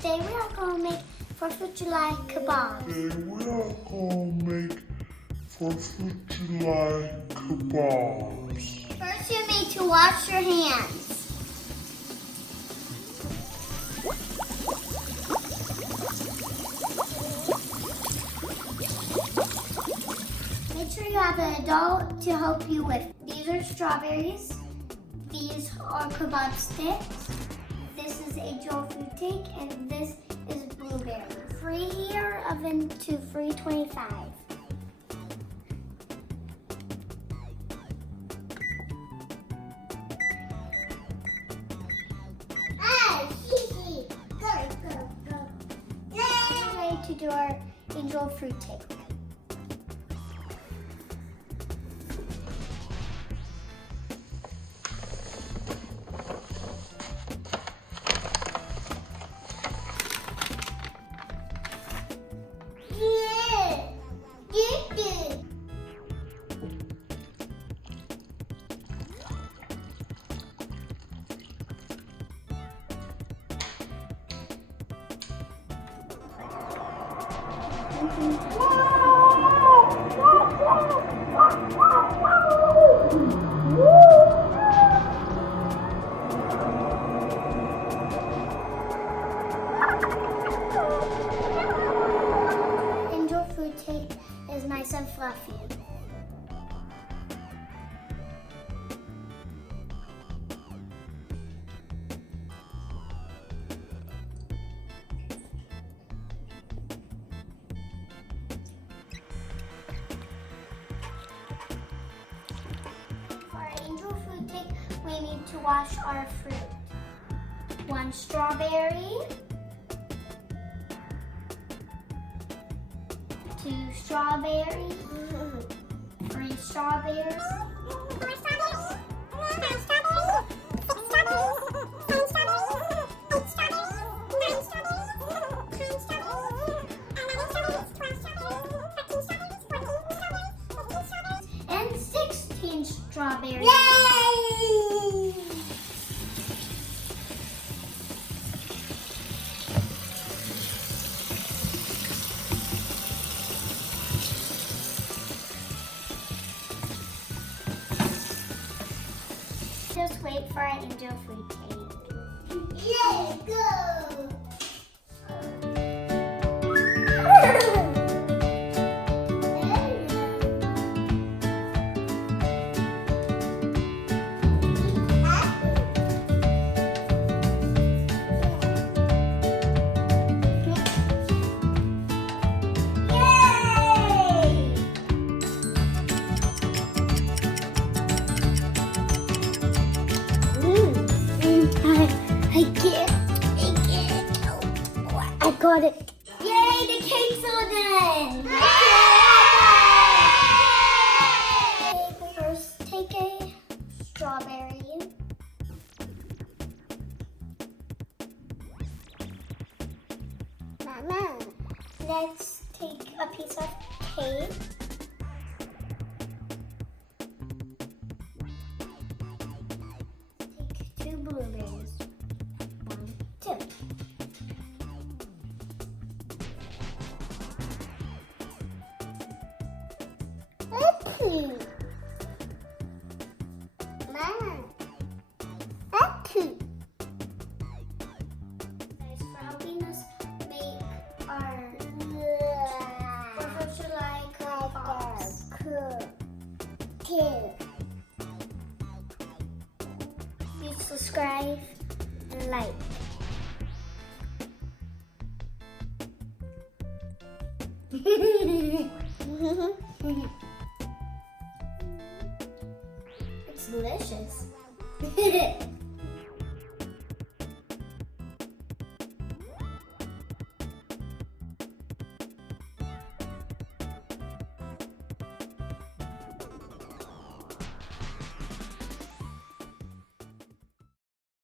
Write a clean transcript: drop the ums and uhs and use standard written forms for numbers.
Today we are going to make 4th of July kabobs. Today we are going to make 4th of July kabobs. First you need to wash your hands. Make sure you have an adult to help you with. These are strawberries. These are kebab sticks. This is angel food cake, and this is blueberry. Preheat oven to 325. We're ready to do our angel fruit cake. Angel food cake is nice and fluffy. We need to wash our fruit. 1 strawberry, 2 strawberries, 3 strawberries, 4 strawberries, 5 strawberries, 6 strawberries, 7 strawberries, 8 strawberries, 9 strawberries, 10 strawberries, 11 strawberries, 12 strawberries, 13 strawberries, 14 strawberries, 15 strawberries, and 16 strawberries. Yay! Just wait for our angel food cake. Yay, go! I got it. Yay, the cake's all done. Yay! First, take a strawberry. Mama. Next, take a piece of cake. Take 2 blueberries. 1, 2. Mama. Thanks for helping us make our 4th of July kabobs. Please subscribe and like. It's delicious.